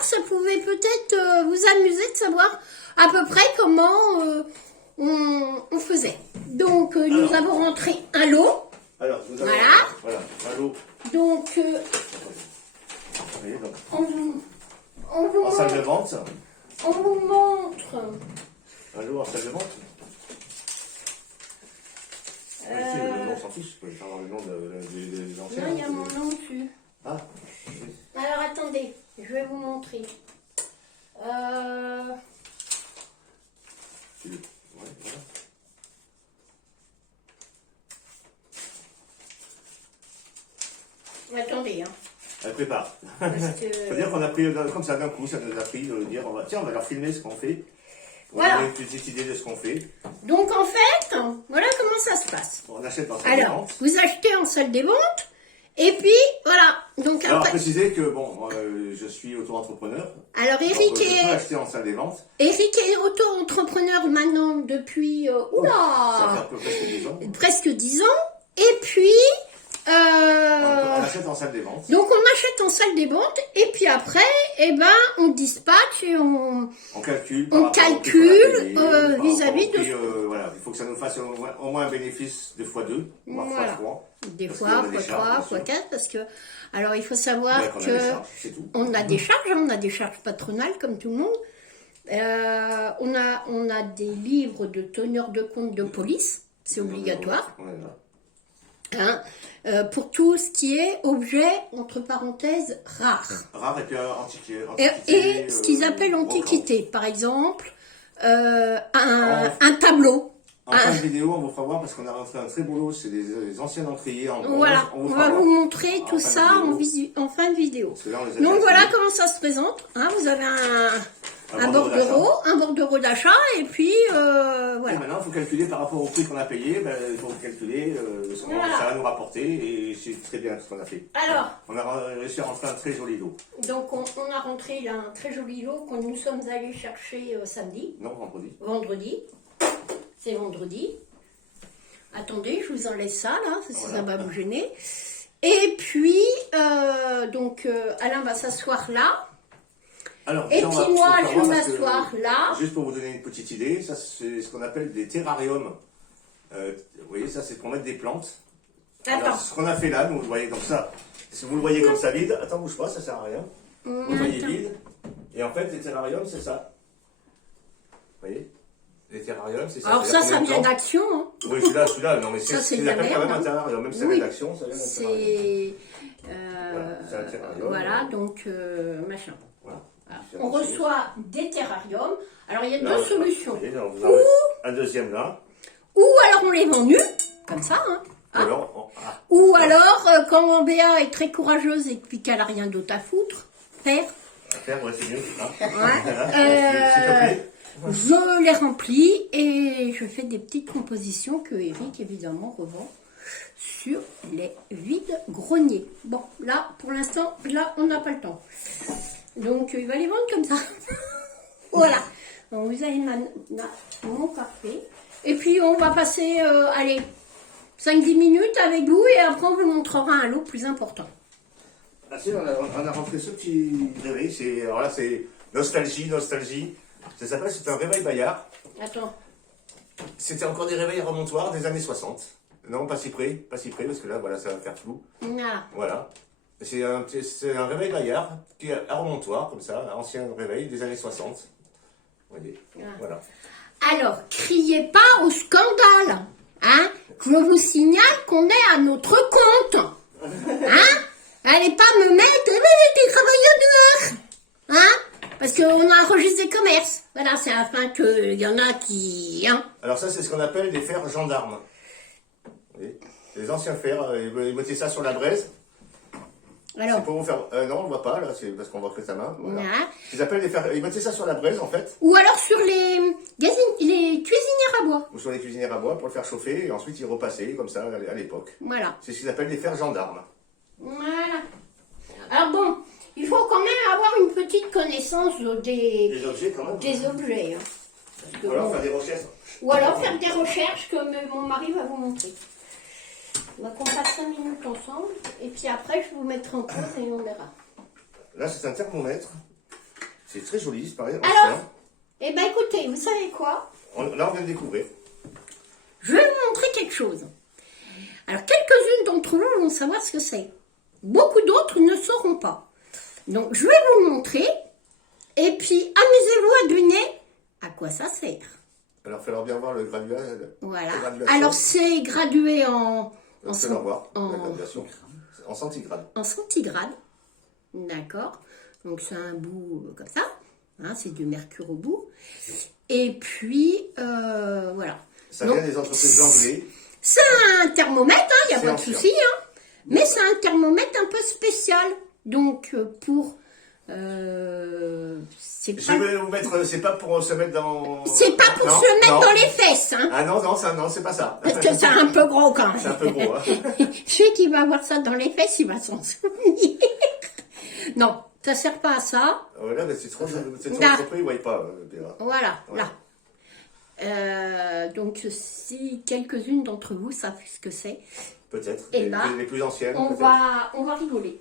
voir, ça pouvait peut-être vous amuser de savoir à peu près comment on faisait. Donc, nous avons rentré un lot. Alors, vous avez voilà, un lot. Donc, Oui, donc, on vous en salle de vente. on vous montre. Un lot en salle de vente. On s'en fiche, je peux savoir le nom des anciens. Non, il y a mon nom dessus. Ah, Alors, attendez, je vais vous montrer. ouais, voilà. Attendez, hein. Elle prépare. Parce que... C'est-à-dire qu'on a pris, comme ça d'un coup, ça nous a pris de dire, tiens, on va leur filmer ce qu'on fait. On Voilà. a une petite idée de ce qu'on fait. Donc, en fait, voilà comment ça se passe. On achète en salle de Alors, vente. vous achetez en salle des ventes, et puis, voilà. Donc, Alors, après... préciser que, bon, je suis auto-entrepreneur. Alors, Donc, Eric je peux est... acheter en salle des ventes. Eric est auto-entrepreneur maintenant depuis Ça oula, fait à peu près presque 10 ans. presque 10 ans. Et puis, On achète en salle des ventes. donc on achète en salle des ventes. Et puis après, eh ben, on dispatche et on calcule. on calcule vis-à-vis de... Voilà, il faut que ça nous fasse au moins un bénéfice de x2, voire Voilà. x3. Des Parce fois, qu'on a des x3, charges, bien sûr. x4, parce que... Alors, il faut savoir Ouais, qu'on a que... des charges, c'est tout. On a des charges, hein, on a des charges patronales comme tout le monde. On a des livres de teneur de compte de police, c'est obligatoire. Voilà. Hein, pour tout ce qui est objet, entre parenthèses, rare. Rare et puis antiquité. Et ce qu'ils appellent antiquité, par exemple, un tableau. En fin de vidéo, on vous fera voir parce qu'on a rentré un très beau lot, c'est des anciens encriers en bronze. Voilà, on va vous montrer tout ça en fin de vidéo. Parce que là, on les a Donc déjà voilà essayés. comment ça se présente. Hein, vous avez un bordereau bordereau d'achat, et puis Et voilà. maintenant, il faut calculer par rapport au prix qu'on a payé, il faut calculer ce que Voilà. ça va nous rapporter et c'est très bien ce qu'on a fait. Alors, On a réussi à rentrer un très joli lot. donc on a rentré là un très joli lot que nous sommes allés chercher samedi, Non, vendredi. vendredi. C'est vendredi. Attendez, je vous en laisse ça là, parce que Voilà. ça va vous gêner. Et puis, Alain va s'asseoir là. Alors, Et déjà, puis on moi, va je vais voir parce que, m'asseoir là. Juste pour vous donner une petite idée, ça c'est ce qu'on appelle des terrariums. Vous voyez, ça c'est pour mettre des plantes. Attends. Alors, ce qu'on a fait là, nous, vous voyez comme ça. Si vous le voyez comme ça vide, attends, bouge pas, ça sert à rien. Vous le voyez Attends. vide. Et en fait, les terrariums, c'est ça. Vous voyez? Les terrariums, c'est ça. Alors C'est-à-dire ça combien de vient temps d'action. Hein. Oui, celui-là, non, mais Ça, c'est c'est de la quand même merde, un hein. terrarium, même si ça Oui. vient d'action, ça vient d'un terrarium. C'est c'est un terrarium. voilà, donc machin. Voilà. Voilà. On reçoit des terrariums. Alors il y a deux solutions. Vous voyez, là, vous avez un deuxième là. Ou alors on les vend nus, comme ça. Hein. Ou alors, Ou alors, quand Béa est très courageuse et puis qu'elle n'a rien d'autre à foutre, faire, ouais, c'est mieux. Hein. Ouais. Voilà, s'il te plaît. je les remplis et je fais des petites compositions que Eric évidemment revend sur les vides greniers. Bon, là, pour l'instant, là, on n'a pas le temps. Donc, il va les vendre comme ça. Voilà. Donc, vous avez mon café. Et puis, on va passer, allez, 5-10 minutes avec vous et après, on vous montrera un lot plus important. Ah, si, on a rentré ce petit réveil. Alors là, c'est nostalgie. Ça s'appelle, c'est un réveil Bayard. Attends. C'était encore des réveils remontoirs des années 60. Non, pas si près, parce que là, voilà, ça va faire flou. Voilà. Voilà. C'est un réveil Bayard qui est à remontoir, comme ça, un ancien réveil des années 60. Vous voyez. Voilà. Alors, criez pas au scandale, hein. Je vous signale qu'on est à notre compte, hein. Allez pas me mettre des travailleurs dehors, hein. Parce qu'on a un registre des commerces. Voilà, c'est afin qu'il y en a qui, hein. Alors ça, c'est ce qu'on appelle des fers gendarmes. Vous voyez, les anciens fers, ils mettaient ça sur la braise. Alors, C'est pour vous faire... non, on ne voit pas, là, c'est parce qu'on voit que sa main. Voilà. voilà. Ils appellent des fers... Ils mettaient ça sur la braise, en fait, Ou alors sur les cuisinières à bois. ou sur les cuisinières à bois pour le faire chauffer, et ensuite ils repassaient, comme ça, à l'époque. Voilà. C'est ce qu'ils appellent des fers gendarmes. Voilà. Alors bon, il faut quand même avoir une petite connaissance Des objets, quand même. des objets. Hein. Parce que Ou alors bon, faire des recherches. ou alors faire des recherches comme mon mari va vous montrer. Donc on passe 5 minutes ensemble et puis après je vous mettrai en pause et on verra. Là, c'est un thermomètre. C'est très joli, c'est pareil. Alors, eh ben écoutez, vous savez quoi? Là, on vient de découvrir. Je vais vous montrer quelque chose. Alors, quelques-unes d'entre vous vont savoir ce que c'est. Beaucoup d'autres ne sauront pas. Donc, je vais vous le montrer. Et puis, amusez-vous à deviner à quoi ça sert. Alors, il va falloir bien voir le graduat. Voilà. La graduation. Alors, c'est gradué en voir, en- la graduation. En centigrades. centigrades. D'accord. Donc, c'est un bout comme ça. Hein, c'est du mercure au bout. Et puis, voilà. Ça Donc, vient des entreprises anglaises. c'est un thermomètre, il n'y a C'est pas de ancien. souci. Hein. Mais c'est un thermomètre un peu spécial. Donc, pour... c'est Je pas, vais vous mettre, c'est pas pour se mettre dans... c'est pas pour Non, se mettre non. dans les fesses. Hein, Ah non, non, c'est pas ça. parce que c'est un peu gros quand même. C'est un peu gros. Hein. Celui qui va avoir ça dans les fesses, il va s'en souvenir. Non, ça sert pas à ça. Voilà, mais c'est trop Là. entrepris, ils ne voient pas. Béra. Voilà, Ouais. là. Donc, si quelques-unes d'entre vous savent ce que c'est, Peut-être. Eh Les, ben, les plus anciennes. on peut-être. va rigoler.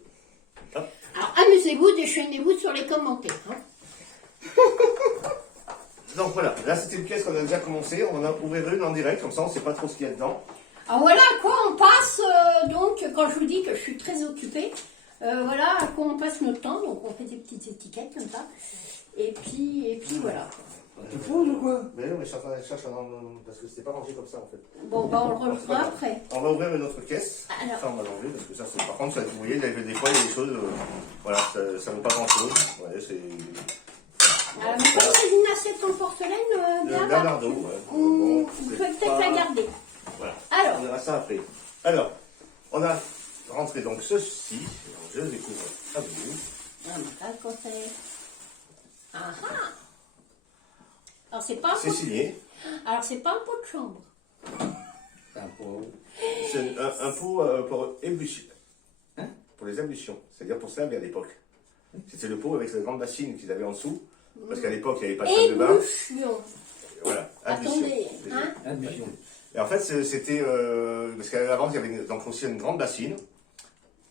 Hop. Alors, amusez-vous, déchaînez-vous sur les commentaires. Hein. Donc voilà, là c'était une pièce qu'on a déjà commencé. On en a ouvert une en direct, comme ça on ne sait pas trop ce qu'il y a dedans. Alors voilà à quoi on passe, donc, quand je vous dis que je suis très occupée, voilà à quoi on passe notre temps. Donc, on fait des petites étiquettes comme ça. Et puis voilà. Tu poses ou quoi? Mais non, mais je cherche un... Parce que c'était pas rangé comme ça en fait. Bon, bah, on le relevera après. On va ouvrir une autre caisse. Alors. Ça on va l'enlever parce que ça c'est... Par contre, ça, vous voyez, des fois il y a des choses... voilà, ça ne vaut pas grand chose. Ouais, c'est... Alors, mais comme c'est une assiette en porcelaine, bien là, Bernardo, ouais. vous Bon, pouvez c'est peut-être pas- la garder. Voilà. Alors. On verra ça après. Alors, on a rentré donc ceci. Alors, je le découvre à vous. Ah, mais ça, qu'on fait. Ah ah. Alors, c'est pas un C'est pot. signé. Alors, c'est pas un pot de chambre. Un pot. C'est un pot pour ébullition. Hein? Pour les ébullitions. C'est-à-dire pour ça, mais à l'époque. C'était le pot avec cette grande bassine qu'ils avaient en dessous. Parce qu'à l'époque, il n'y avait pas de salle de bain. Ébullition. Voilà. Attendez, hein. Admission. Et en fait, c'était... parce qu'avant, il y avait donc aussi une grande bassine.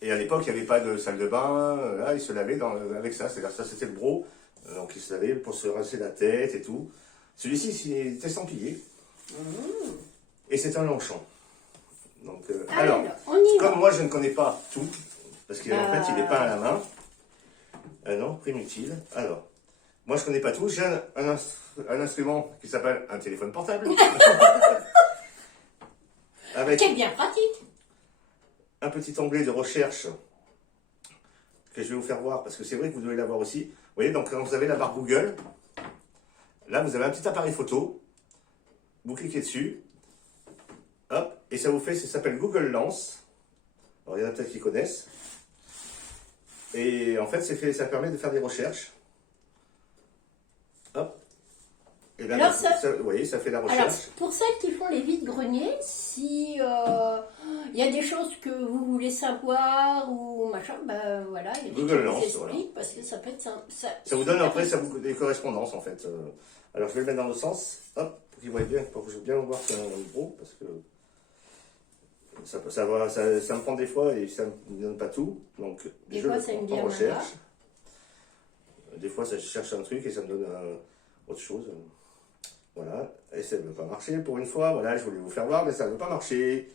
Et à l'époque, il n'y avait pas de salle de bain. Là, ils se lavaient avec ça. C'est-à-dire ça, c'était le bro. Donc, ils se lavaient pour se rincer la tête et tout. Celui-ci, il est estampillé. Et c'est un Longchamp. Donc, alors, on y va. comme moi, je ne connais pas tout, parce qu'en fait, il est peint à la main. Non, prime utile. Alors, moi, je ne connais pas tout. J'ai un instrument qui s'appelle un téléphone portable. Avec C'est bien pratique. un petit onglet de recherche que je vais vous faire voir, parce que c'est vrai que vous devez l'avoir aussi. Vous voyez, donc quand vous avez la barre Google, là, vous avez un petit appareil photo. Vous cliquez dessus. Hop, et ça vous fait, ça s'appelle Google Lens. Alors, il y en a peut-être qui connaissent. Et en fait, ça permet de faire des recherches. Hop. Et là, Alors, vous voyez, ça fait la Alors, recherche. pour celles qui font les vides-greniers, si il y a des choses que vous voulez savoir ou machin, ben voilà, il y a des Google gens qui Lens, vous expliquent voilà. parce que ça peut être simple. Ça vous donne après des correspondances en fait. Alors je vais le mettre dans le sens, hop, pour qu'ils voient bien, pour que je bien voir que c'est un gros, parce que ça me prend des fois et ça ne me donne pas tout. Donc Des je fois, le ça me prends dit en un recherche. Des fois ça je cherche un truc et ça me donne autre chose. Voilà, et ça ne veut pas marcher pour une fois. Voilà, je voulais vous faire voir, mais ça ne veut pas marcher.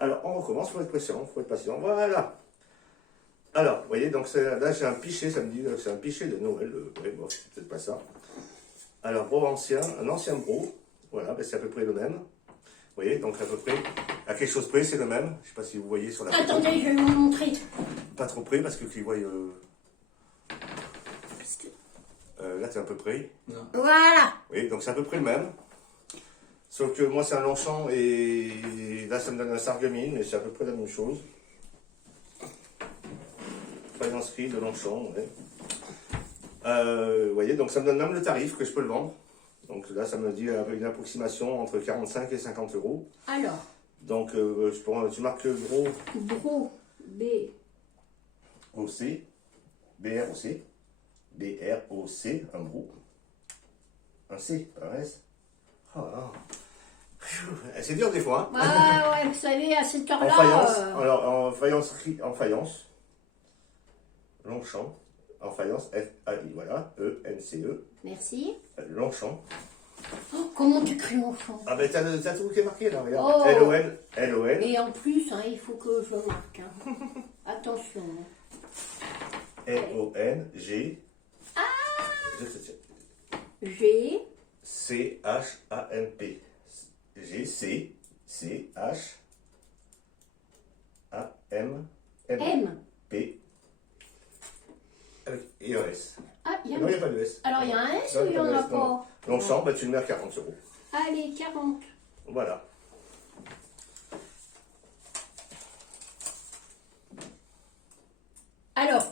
Alors on recommence, il faut être patient, Voilà. Alors, vous voyez, donc là j'ai un pichet, ça me dit c'est un pichet de Noël. Ouais, bon, c'est peut-être pas ça. Alors, bro ancien, un ancien bro, voilà, ben, c'est à peu près le même. Vous voyez, donc à peu près, à quelque chose près, c'est le même. Je ne sais pas si vous voyez sur la photo. Attendez, je vais vous montrer. Pas trop près, parce que tu vois, Parce que- là c'est à peu près. Non. Voilà. Oui, donc c'est à peu près le même. Sauf que moi c'est un Longchamp et là ça me donne un Sarreguemines, mais c'est à peu près la même chose. Faïencerie de Longchamp, ouais. Vous voyez, donc ça me donne même le tarif que je peux le vendre. Donc là, ça me dit une approximation entre 45 et 50 euros. Alors, Donc tu marques gros Bro, B, OC, BROC, BROC, un gros, un C, un S. Oh là. C'est dur des fois. Hein. ah ouais, vous savez, à cette En heure-là, faïence, alors en faïencerie, en faïence, Longchamp. en faïence, F-A-I, voilà, E-N-C-E. Merci. Longchamp. Oh, comment tu crées Longchamp? Ah ben t'as tout qui est marqué là, regarde. Oh. L-O-N, L-O-N. Et en plus, hein, il faut que je le marque. Hein. Attention. L-O-N-G. G. C-H-A-M-P. G-C-C-H-A-M-M-P. M. Et un S. Ah, il y a Non, il n'y a un pas de S. Alors, il y a un S Non, ou il n'y en a S, non. pas? Longchamp, bah, tu le mets à 40 euros. Allez, 40. Voilà. Alors,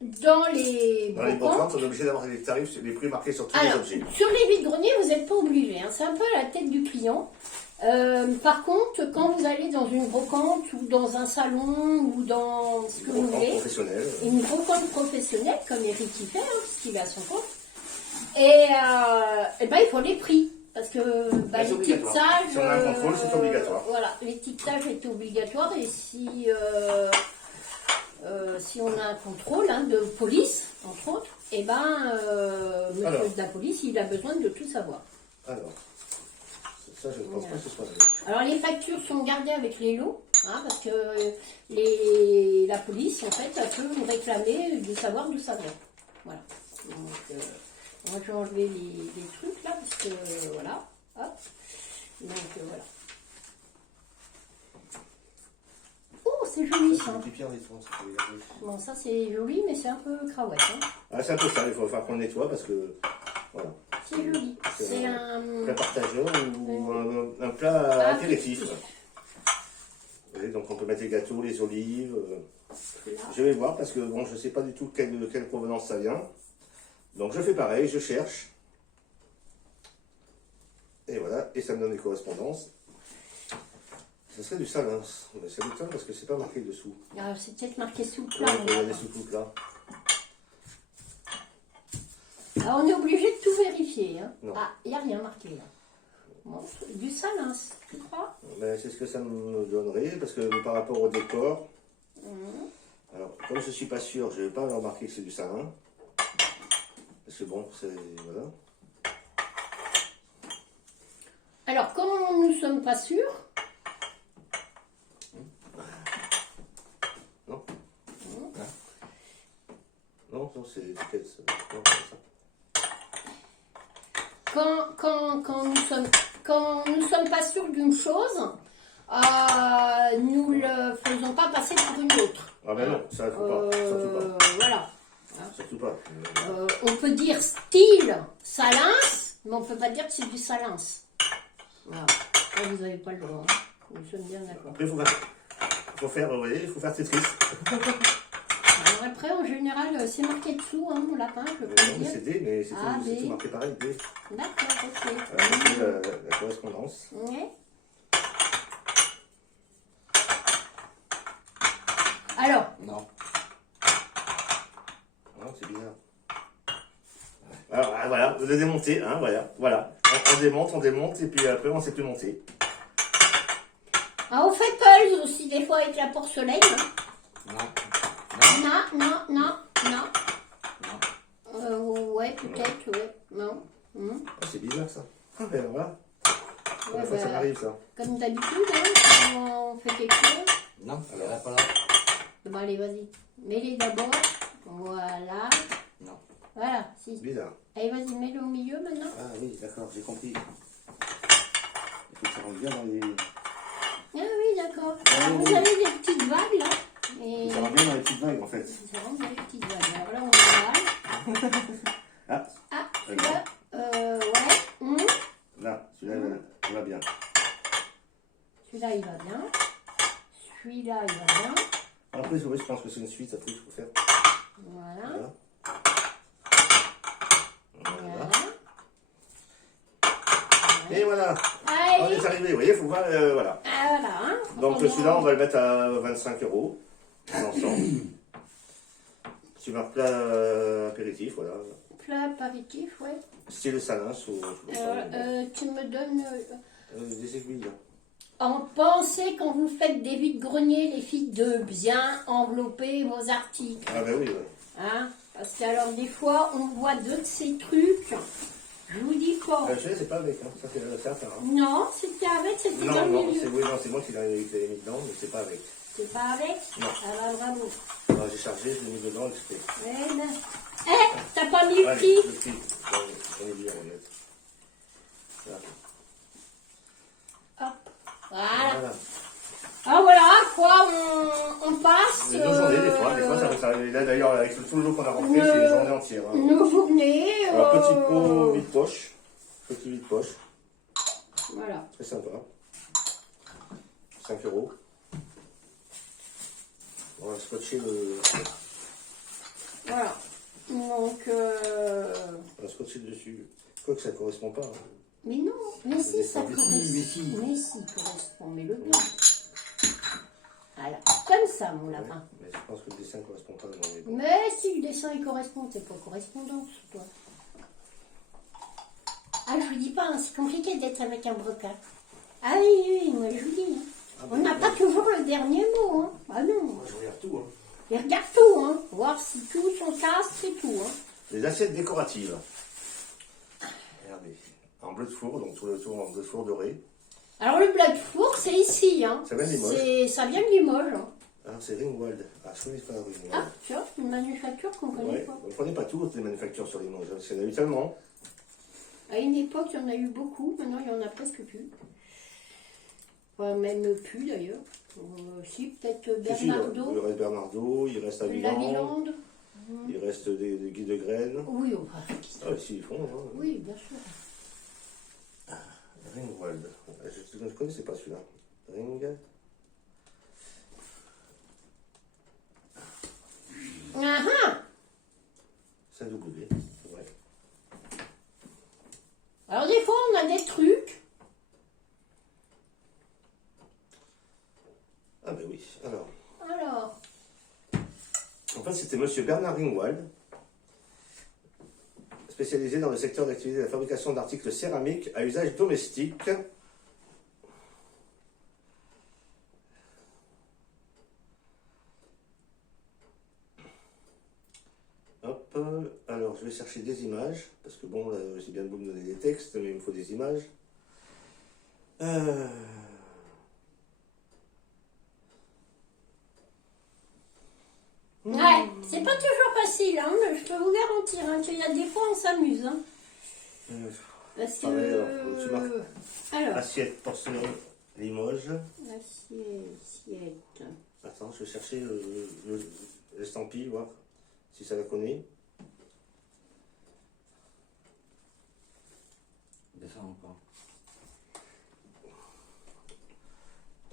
dans les Dans les brocantes, brocantes, on est obligé d'avoir les tarifs, les prix marqués sur tous les alors, objets. sur les vides-greniers, vous n'êtes pas obligé. Hein. C'est un peu à la tête du client. Par contre, quand vous allez dans une brocante ou dans un salon ou dans ce que vous Brocante voulez, professionnelle. une brocante professionnelle, comme Eric y fait, hein, parce qu'il est à son compte, et ben, il faut les prix. Parce que bah, C'est obligatoire. l'étiquetage. Si on a un contrôle, c'est obligatoire. Voilà, l'étiquetage est obligatoire et si on a un contrôle hein, de police, entre autres, et ben monsieur Alors. de la police, il a besoin de tout savoir. Alors, ça, je ne pense pas que ce soit vrai. Alors les factures sont gardées avec les lots, hein, parce que la police, en fait, elle peut nous réclamer de savoir d'où ça vient. Voilà. Donc, moi, je vais enlever les trucs là, parce que voilà. Hop. Donc, voilà. Oh, c'est joli ça. C'est pierre, les trans, faut les garder. Bon, ça c'est joli, mais c'est un peu cravate. Hein. Ah, c'est un peu ça, il faut faire qu'on nettoie parce que. Voilà. C'est joli. C'est un. plat partageur ou un plat apéritif. Vous voyez, donc on peut mettre les gâteaux, les olives. Je vais voir parce que bon, je ne sais pas du tout de quelle provenance ça vient. Donc je fais pareil, je cherche. Et voilà, et ça me donne les correspondances. Ce serait du salin, mais ça m'étonne parce que c'est pas marqué dessous. Ah, c'est peut-être marqué sous le Ouais, plat. on peut regarder sous tout là. Alors, on est obligé de tout vérifier. Hein. Non. Ah, il n'y a rien marqué là. Bon, du salin, tu crois? Ben, c'est ce que ça me donnerait parce que par rapport au décor. Alors, comme je suis pas sûr, je vais pas leur marquer que c'est du salin. Parce que bon, c'est. Voilà. Alors, comme nous ne sommes pas sûrs, Non. Non, non, c'est. Non, c'est ça. quand nous sommes pas sûrs d'une chose, nous le faisons pas passer pour une autre. Ah ben non, ça, il faut pas. Surtout pas. Voilà. Surtout pas. On peut dire style salins, mais on peut pas dire que c'est du salins. Voilà. Là, vous n'avez pas le droit. Hein. Nous sommes bien d'accord. Après, faut faire, vous voyez, il faut faire Tetris. Alors après, en général, c'est marqué dessous, hein, mon lapin, je peux Non, le mais dire. c'est D, mais c'est A, tout, B. tout marqué pareil, D. D'accord, ok. Voilà, c'est la correspondance. Ouais. Alors, Non. Ah, c'est bizarre. Alors, voilà, vous le démontez, hein, voilà. On démonte, et puis après, on ne sait plus monter. on fait puzzle aussi, des fois, avec la porcelaine. Non. Non. Ouais, peut-être, ouais. Non. Ah, c'est bizarre, ça. Ah, ben voilà. Ouais, Fois, ça m'arrive, ça. Comme d'habitude, hein, quand on fait quelque chose. Non, elle est pas là. Bon, allez, vas-y. Mets-les d'abord. Voilà. Non. Voilà, si. Bizarre. Allez, vas-y, mets-le au milieu maintenant. Ah oui, d'accord, j'ai compris. Il faut que ça rentre bien dans les... Ah oui, d'accord. Ah, Alors, oui, vous oui. avez des petites vagues, là. Et Ça rentre bien dans les petites vagues, en fait. ça rentre dans les petites vagues. Alors là, on est mal. Ah, Ah, celui-là, ouais. là, celui-là, il va bien. Celui-là, il va bien. Celui-là, il va bien. Après, je pense que c'est une suite, après, il faut faire... Voilà. Voilà. Voilà. Voilà. Et voilà, on Allez. est arrivé, vous voyez, il faut voir, voilà. Ah, voilà. Hein. Donc Attends, celui-là, on va le mettre à 25 € l'ensemble. C'est un plat apéritif, voilà. Plat apéritif, ouais. Style salin ou Tu me donnes des aiguilles, là. pensez quand vous faites des vides-greniers, les filles, de bien envelopper vos articles. Ah ben oui, ouais. Hein, parce que alors des fois, on voit deux de ces trucs. Je vous dis pas. Je sais, c'est pas avec, hein. Ça c'est à faire. Hein. Non, c'était avec, c'était dans Non, le non, milieu. c'est oui, non, c'est moi qui l'ai mis dedans, mais c'est pas avec. C'est pas avec? Non. Ah bah bravo. Alors, j'ai chargé, je l'ai mis dedans, exprès. Eh ben. Eh, t'as pas mis le Allez, prix? le prix. J'en ai dit, on va mettre. Là. Hop. Voilà. Voilà. Alors voilà, quoi, on passe. Les 2 journées, des fois ça arrive. Là d'ailleurs, avec tout le lot qu'on a rentré, c'est une journée entière. Hein. Nos journées. Alors, petit pot vide-poche. Petit vide-poche. Voilà. Très sympa. 5 €. On va scotcher le. Voilà. Donc. On va scotcher dessus. Quoique ça ne correspond pas. Hein. Mais non, mais si, ça Mais correspond. si. Mais si, correspond, mais le bien. Voilà, comme ça, mon lapin. Ouais, mais je pense que le dessin ne correspond pas. Mais... Mais si le dessin il correspond, c'est pas correspondance, toi. Ah, je vous dis pas, hein, c'est compliqué d'être avec un brocat. Ah oui, oui, moi je vous dis. Hein. Ah, On n'a pas toujours le dernier mot. Hein. Ah non. Moi, je regarde tout. Hein. Il regarde tout, hein. Voir si tout son casse, c'est tout. Hein. Les assiettes décoratives. Regardez. En bleu de four, donc tout le tour en bleu de four doré. Alors le bleu de four, c'est ici. Hein. Ça vient de Limoges. Ça vient de Limoges. Hein. Alors c'est Ringwald. Ah, je connais pas Ringwald. Ah, tu vois, une manufacture qu'on connaît Ouais, pas. on ne connaît pas toutes les manufactures sur Limoges. Parce qu'il y en a eu tellement. À une époque, il y en a eu beaucoup. Maintenant, il y en a presque plus. Enfin, même plus d'ailleurs. Si, peut-être Si, si, Bernardo. il reste Bernardo, il reste La Aviland, Villande. il reste des guides de graines. Oui, enfin, Ah, si, ils font. Hein. oui, bien sûr. Ringwald. Je ne connaissais pas celui-là. Ring. Ah ah. C'est un W. Ouais. Alors, des fois, on a des trucs. Ah, ben oui. Alors, Alors, en fait, c'était monsieur Bernard Ringwald, spécialisé dans le secteur d'activité de la fabrication d'articles céramiques à usage domestique. Hop, alors je vais chercher des images, parce que bon, là, c'est bien beau me donner des textes, mais il me faut des images. ouais, c'est pas toujours facile, hein, mais je peux vous garantir hein, qu'il y a des fois, on s'amuse. Hein, parce que. Pareil, alors, tu marques. Alors, Assiette, porcelaine, Limoges. assiette. Attends, je vais chercher l'estampille, voir si ça la connaît. Descends encore.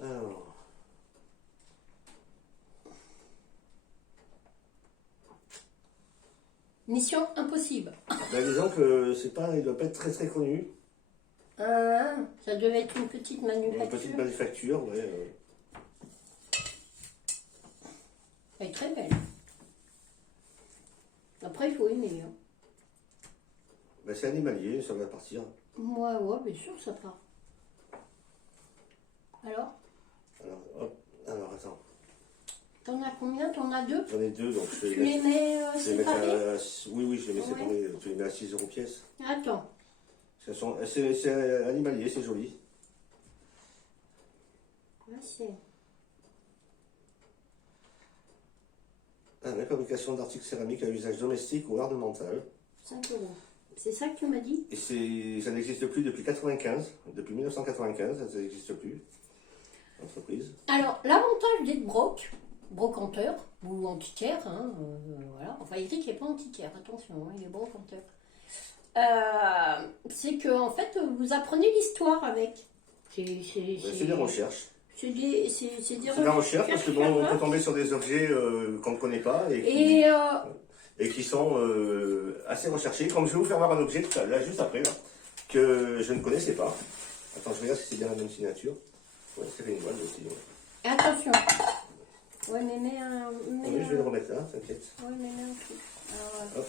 Alors. Mission impossible. Ben, disons que c'est pas, il doit pas être très très connu. Ça devait être une petite manufacture. Une petite manufacture, ouais. Elle est très belle. Après, il faut aimer. Hein. Ben, c'est animalier, ça va partir. Moi, ouais, bien sûr, ça part. Alors, Alors, hop, alors attends. t'en as combien? T'en as deux? J'en ai deux, donc je vais Tu les mets je vais mettre séparés? oui, oui, je les mets Ouais. séparés. Tu les mets à 6 € pièce. Attends. C'est animalier, c'est joli. Ouais, c'est... La fabrication d'articles céramiques à usage domestique ou ornemental. 5 €. C'est ça que tu m'as dit? Et ça n'existe plus depuis 95. Depuis 1995, ça n'existe plus. Entreprise. Alors, l'avantage d'être brocanteur, ou antiquaire, hein, voilà. Enfin, Eric n'est pas antiquaire, attention, hein, il est brocanteur. C'est que, en fait, vous apprenez l'histoire avec. C'est des recherches. C'est des C'est de la recherche parce que bon, on peut tomber sur des objets qu'on ne connaît pas et qui sont assez recherchés. Comme je vais vous faire voir un objet là juste après là, que je ne connaissais pas. Attends, je regarde si c'est bien la même signature. Ouais, c'est une boîte aussi. Ouais. Attention. Ouais, mais mets un. Oui, je vais le remettre là, t'inquiète. Ouais, mais mets un truc. Alors, Hop.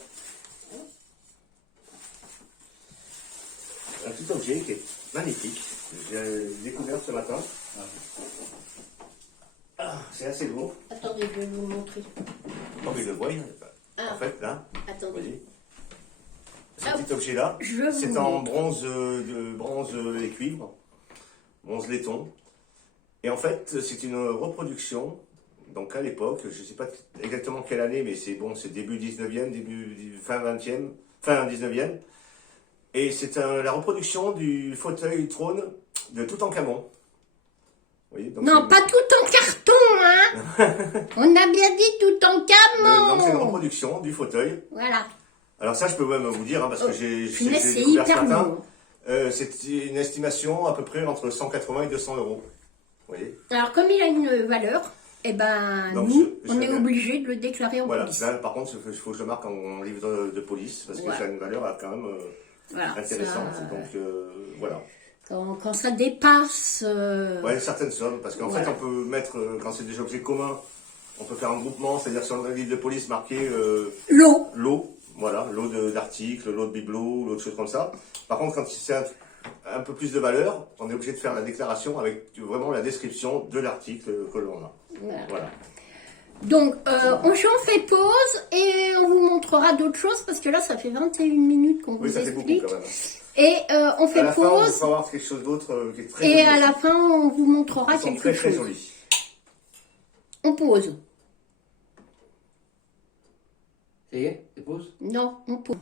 Un petit objet qui est magnifique. J'ai découvert ce matin. Ah, c'est assez lourd. Attendez, je vais vous montrer. Non, mais le voit. Ah. En fait, là, vous Attendez. voyez, ce petit objet-là, Je vous c'est en montre. bronze et cuivre, bronze laiton. Et en fait, c'est une reproduction. Donc à l'époque, je ne sais pas exactement quelle année, mais c'est bon, c'est début 19e, fin 20e, fin 19e. Et c'est la reproduction du fauteuil trône de Toutankhamon. Vous voyez, donc Non, pas tout en carton, hein. On a bien dit tout en donc c'est une camon. reproduction du fauteuil. Voilà. Alors ça, je peux même vous dire, hein, parce que j'ai Punaise, c'est découvert ce hyper matin. lourd. C'est une estimation à peu près entre 180 et 200 euros. Vous voyez. Alors, comme il a une valeur, eh ben, Donc, nous, je on est vais- obligé de le déclarer en Voilà, police. là par contre, il faut que je le marque en livre de police, parce que Ouais. ça a une valeur quand même Voilà, intéressante. ça, Donc voilà. quand ça dépasse... Ouais, certaines sommes, parce qu'en Voilà. fait, on peut mettre, quand c'est des objets communs, on peut faire un groupement, c'est-à-dire sur le livre de police marqué L'eau. lot, voilà, lot d'articles, lot de bibelots, lot de choses comme ça. Par contre, quand c'est un peu plus de valeur, on est obligé de faire la déclaration avec vraiment la description de l'article que l'on a. Voilà. Voilà. Donc, j'en fais pause et on vous montrera d'autres choses parce que là, ça fait 21 minutes qu'on Oui, vous ça fait beaucoup explique. quand même. Et on À fait la fin, on pause va voir quelque chose d'autre qui est très et joli à la aussi. fin, on vous montrera Ils sont quelque très très chose. jolis. On pause. Ça y est, dépose. Non, on pause.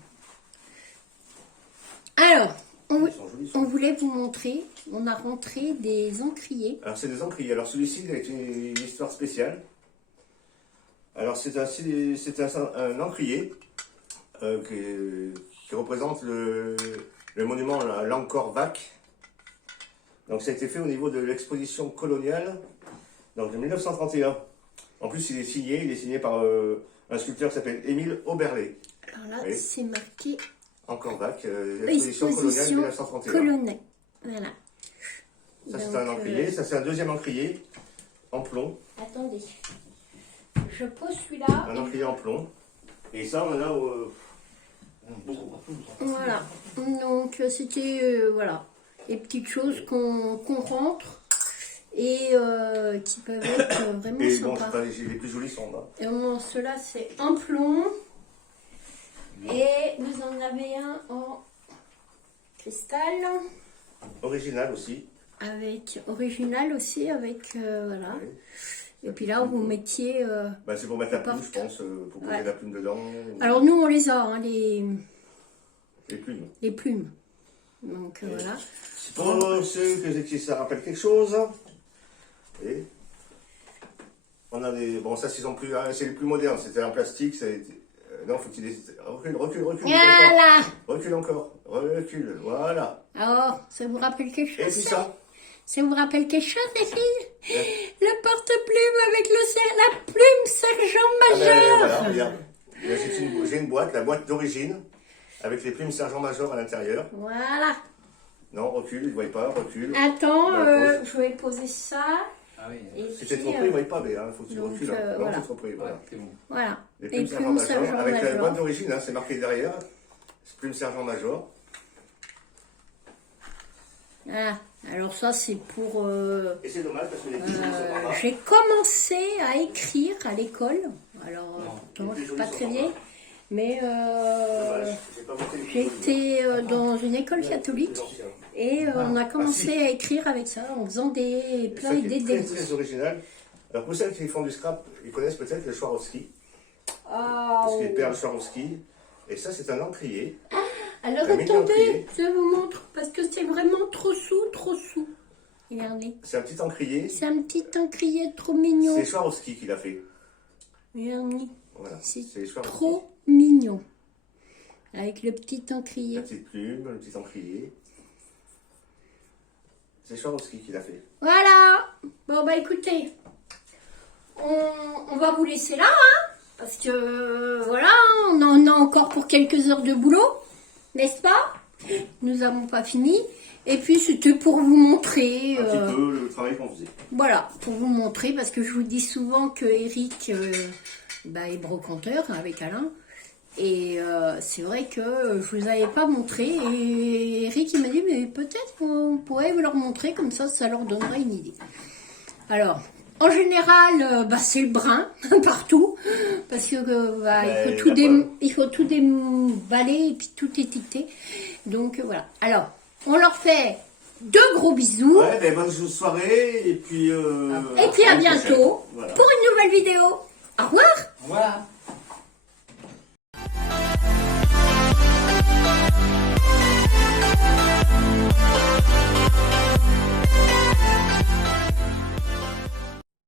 Alors, Ils sont jolis. on voulait vous montrer, on a rentré des encriers. Alors c'est des encriers. Alors celui-ci il a une histoire spéciale. Alors c'est un encrier qui représente le monument à l'Angkor Wat. Donc ça a été fait au niveau de l'exposition coloniale donc de 1931. En plus il est signé par un sculpteur qui s'appelle Émile Oberlé. Alors là, Oui. c'est marqué Angkor Wat, l'exposition coloniale de 1931. coloniale. Voilà. Ça c'est Donc, un encrier. Ça c'est un deuxième encrier en plomb. Attendez. Je pose celui-là. Un encrier en plomb. Et ça, on en a beaucoup. Voilà. Donc, c'était voilà, les petites choses qu'on rentre et qui peuvent être vraiment Et bon, sympas. les plus jolis sont là. Et cela, c'est un plomb. Et vous en avez un en cristal. Original aussi. Avec original aussi, avec voilà. Oui. Et puis là, vous mettiez. Bah, c'est pour mettre la plume, porte. je pense, pour poser Ouais. la plume dedans. Alors nous, on les a, hein, les plumes. plumes. Donc voilà. Pour ceux que ça rappelle quelque chose. Et on a des. Bon, ça, c'est les plus modernes. C'était en plastique. Non, faut qu'il recule. Voilà. Recule encore. Recule. Voilà. Alors, ça vous rappelle quelque Et chose puis ça ça. Ça vous rappelle quelque chose, les filles Le porte-plume avec la plume sergent Ah ben, major. voilà, regarde. Là, j'ai une boîte, la boîte d'origine, avec les plumes sergent-major à l'intérieur. Voilà. Non, recule, il ne voit pas, recule. Attends, Bah, pose. je vais poser ça. Ah oui, Et Si tu es puis, trop pris, il ne voit pas, mais il faut que tu donc, recules. Hein. Non, voilà. tu es trop pris, voilà. c'est bon. voilà. Les Les plumes plumes sergent-major, sergent avec la boîte major. d'origine, hein, c'est marqué derrière. Plume sergent-major. Voilà. Alors ça, c'est pour... Et c'est dommage parce que les plus jolis sont par là. j'ai commencé à écrire à l'école. Alors, pourtant, les je suis plus pas jolis très sont vieille. Mais Dommage, j'ai pas montré les plus jolis. j'étais dans une école catholique. Les anciens. Et on a commencé si. à écrire avec ça, en faisant des Et plats ça et qui des est très, délices. très original. Alors pour celles qui font du scrap, ils connaissent peut-être le Swarovski. Ah, Parce qu'il est perle Swarovski. Et ça, c'est un encrier. alors un mini attendez, encrier. je vous montre, parce que c'est vraiment trop sous, trop sous. Regardez, C'est un petit encrier. c'est un petit encrier trop mignon. C'est Swarovski qui l'a fait. Regardez, Voilà. c'est Swarovski. trop mignon. Avec le petit La encrier. petite plume, le petit encrier. C'est Swarovski qui l'a fait. Voilà. Bon bah écoutez, on va vous laisser là, hein, parce que voilà, on en a encore pour quelques heures de boulot, n'est-ce pas? Nous n'avons pas fini. Et puis c'était pour vous montrer, Un petit peu le travail qu'on faisait. voilà, pour vous montrer, parce que je vous dis souvent que Eric est brocanteur avec Alain. Et c'est vrai que je ne vous avais pas montré. Et Eric, il m'a dit, mais peut-être qu'on pourrait vous leur montrer, comme ça leur donnerait une idée. Alors, en général, c'est le brun partout, parce que il faut tout déballer et puis tout étiqueter. Donc voilà. Alors, on leur fait 2 gros bisous. Ouais, ben, bonne soirée et puis Et puis à bientôt voilà. pour une nouvelle vidéo. Au revoir. Voilà.